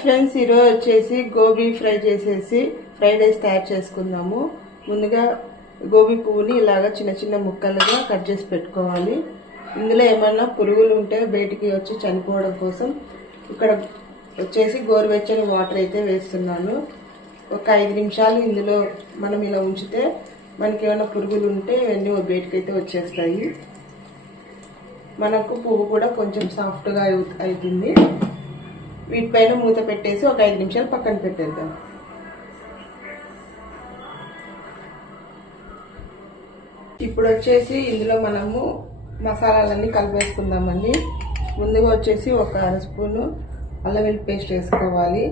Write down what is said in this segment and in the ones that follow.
Friends ఈరోజు వచ్చేసి gobi fry చేసేసి ఫ్రైడ్ రైస్ తయారు చేసుకుందాము. ముందుగా గోబీ పువ్వుని ఇలాగ చిన్న చిన్న ముక్కలుగా కట్ చేసి పెట్టుకోవాలి. ఇందులో ఏమన్నా పురుగులు ఉంటే బయటికి వచ్చి చనిపోవడం కోసం ఇక్కడ వచ్చేసి గోరువెచ్చని వాటర్ అయితే వేస్తున్నాను. ఒక ఐదు నిమిషాలు ఇందులో మనం ఇలా ఉంచితే మనకి ఏమైనా పురుగులు ఉంటే ఇవన్నీ బయటికి అయితే వచ్చేస్తాయి. మనకు పువ్వు కూడా కొంచెం సాఫ్ట్గా అవుతుంది. వీటిపైన మూత పెట్టేసి ఒక ఐదు నిమిషాలు పక్కన పెట్టేద్దాం. ఇప్పుడు వచ్చేసి ఇందులో మనము మసాలాలన్నీ కలిపేసుకుందామండి. ముందుగా వచ్చేసి ఒక అర స్పూను అల్లం పేస్ట్ వేసుకోవాలి.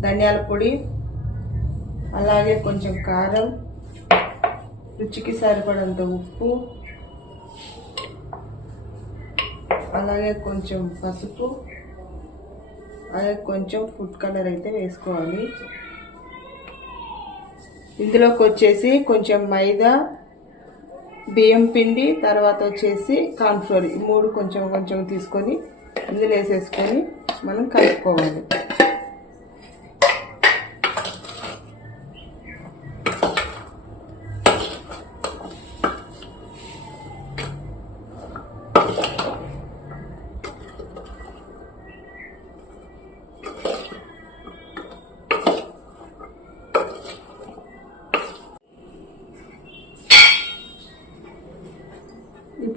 ధనియాల పొడి అలాగే కొంచెం కారం రుచికి సరిపడంత ఉప్పు అలాగే కొంచెం పసుపు అలాగే కొంచెం ఫుడ్ కలర్ అయితే వేసుకోవాలి. ఇందులోకి వచ్చేసి కొంచెం మైదా బియ్యం పిండి తర్వాత వచ్చేసి కార్న్ఫ్లోర్ ఈ మూడు కొంచెం కొంచెం తీసుకొని ఇందులో వేసేసుకొని మనం కలుపుకోవాలి.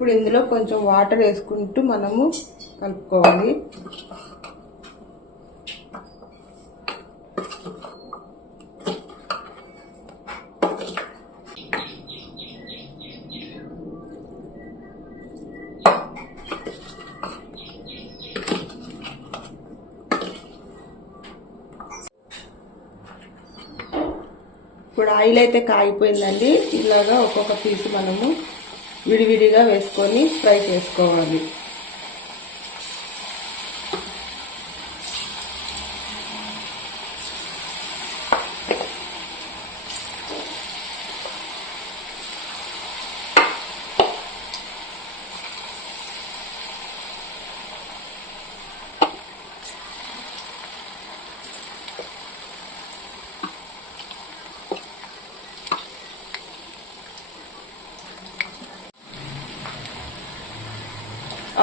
ఇప్పుడు ఇందులో కొంచెం వాటర్ వేసుకుంటూ మనము కలుపుకోవాలి. ఇప్పుడు ఆయిల్ అయితే కాగిపోయిందండి. ఇలాగా ఒక్కొక్క పీస్ మనము విడివిడిగా వేసుకొని ఫ్రై చేసుకోవాలి.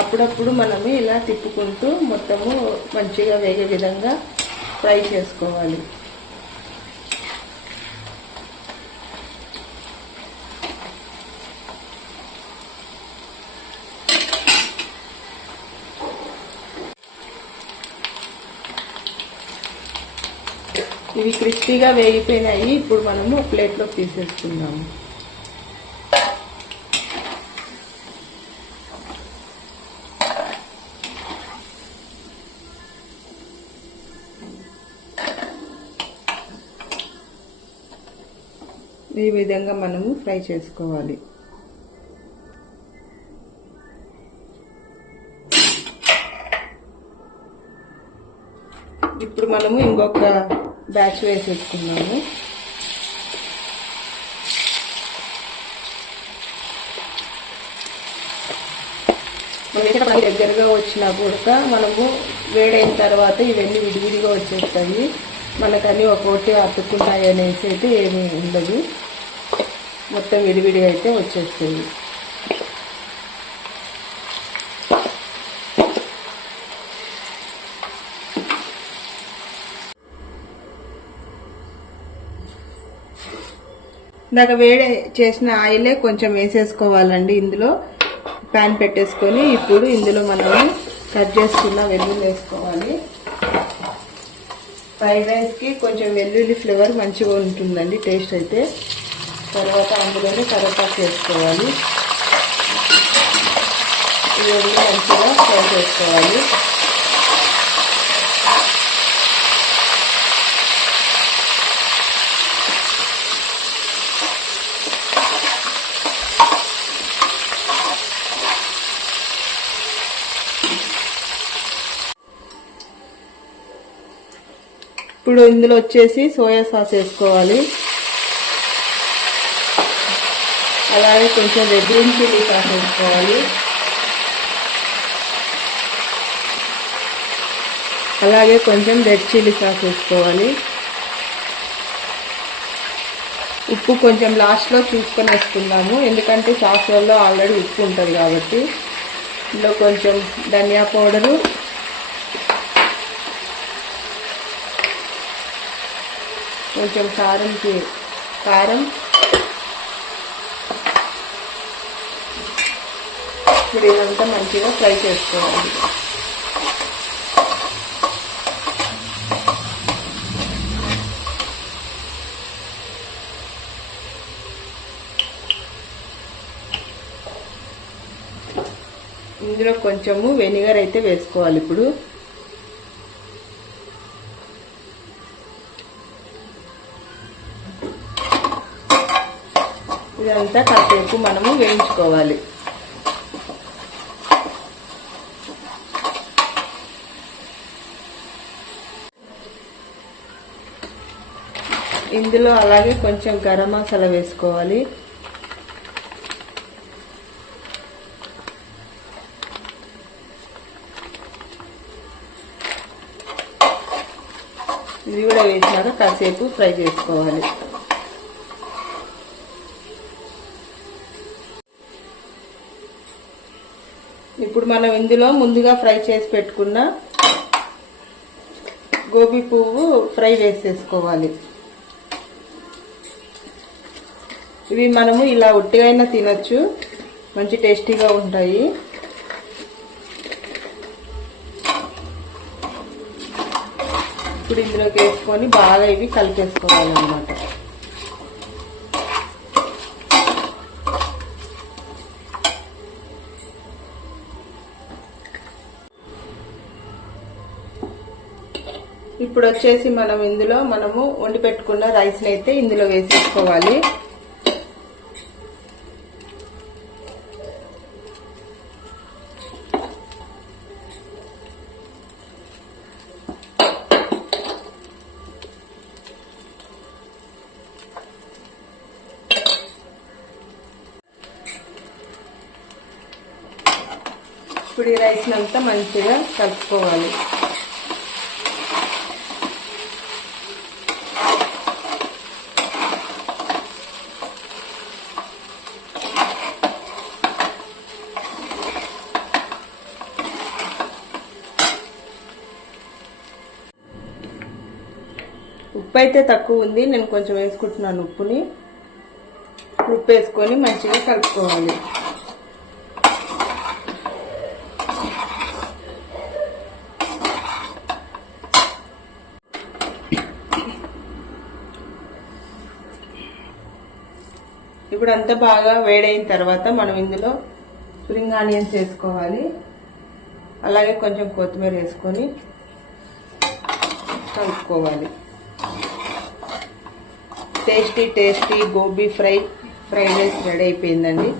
అప్పుడప్పుడు మనము ఇలా తిప్పుకుంటూ మొత్తము మంచిగా వేగే విధంగా ఫ్రై చేసుకోవాలి. ఇవి క్రిస్పీగా వేగిపోయినాయి ఇప్పుడు మనము ప్లేట్లో తీసేసుకుందాము. ఈ విధంగా మనము ఫ్రై చేసుకోవాలి. ఇప్పుడు మనము ఇంకొక బ్యాచ్ వేసేసుకున్నాము. దగ్గరగా వచ్చిన కూడా మనము వేడైన తర్వాత ఇవన్నీ విడివిడిగా వచ్చేస్తాయి. మనకని ఒక్కొక్కటి అతుక్కుంటాయి అనేసి అయితే ఏమీ ఉండదు. మొత్తం విడివిడిగా అయితే వచ్చేస్తుంది. ఇందాక వేడి చేసిన ఆయిలే కొంచెం వేసేసుకోవాలండి ఇందులో. ప్యాన్ పెట్టేసుకొని ఇప్పుడు ఇందులో మనము కట్ చేసుకున్న వెల్లుల్లి వేసుకోవాలి. ఫ్రైడ్ రైస్కి కొంచెం వెల్లుల్లి ఫ్లేవర్ మంచిగా ఉంటుందండి టేస్ట్ అయితే. తర్వాత అందులోనే కరివేపాకు వేసుకోవాలి. ఇవన్నీ మంచిగా ఫ్రై చేసుకోవాలి. ఇప్పుడు ఇందులో వచ్చేసి సోయా సాస్ వేసుకోవాలి. అలాగే కొంచెం గ్రీన్ చిల్లీ సాస్ వేసుకోవాలి. అలాగే కొంచెం రెడ్ చిల్లీ సాస్ వేసుకోవాలి. ఉప్పు కొంచెం లాస్ట్లో చూసుకొని వేసుకుందాము. ఎందుకంటే సాస్ వల్ల ఆల్రెడీ ఉప్పు ఉంటుంది కాబట్టి. ఇందులో కొంచెం ధనియా పౌడరు కొంచెం కారంకి కారం. ఇప్పుడు ఇదంతా మంచిగా ఫ్రై చేసుకోవాలి. ఇందులో కొంచెము వెనిగర్ అయితే వేసుకోవాలి ఇప్పుడు. ఇదంతా కాసేపు మనము వేయించుకోవాలి. ఇందులో అలాగే కొంచెం గరం మసాలా వేసుకోవాలి. ఇది కూడా వేసినాక కాసేపు ఫ్రై చేసుకోవాలి. ఇప్పుడు మనం ఇందులో ముందుగా ఫ్రై చేసి పెట్టుకున్న గోబీ పువ్వు ఫ్రై వేసేసుకోవాలి ఇవి మనము ఇలా ఉట్టిగా అయినా తినచ్చు. మంచి టేస్టీగా ఉంటాయి. ఇప్పుడు ఇందులోకి వేసుకొని బాగా ఇవి కలిపేసుకోవాలన్నమాట. ఇప్పుడు వచ్చేసి మనం ఇందులో మనము వండి పెట్టుకున్న రైస్ని అయితే ఇందులో వేసేసుకోవాలి. ఇప్పుడు ఈ రైస్ అంతా మంచిగా కలుపుకోవాలి. ఉప్పు అయితే తక్కువ ఉంది. నేను కొంచెం వేసుకుంటున్నాను ఉప్పుని. ఉప్పు వేసుకొని మంచిగా కలుపుకోవాలి. ఇప్పుడు అంతా బాగా వేడైన తర్వాత మనం ఇందులో స్ప్రింగ్ ఆనియన్స్ వేసుకోవాలి. అలాగే కొంచెం కొత్తిమీర వేసుకొని కలుపుకోవాలి. Tasty tasty gobi fry fried rice ready అయిపోయిందండి.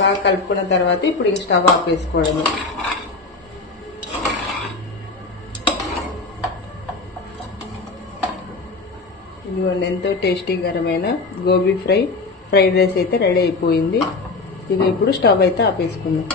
బాగా కలుపుకున్న తర్వాత ఇప్పుడు స్టవ్ ఆపేసుకోవడము ఇదిగోండి ఎంతో టేస్టీకరమైన గోబీ ఫ్రై ఫ్రైడ్ రైస్ అయితే రెడీ అయిపోయింది. ఇక ఇప్పుడు స్టవ్ అయితే ఆపేసుకుందాం.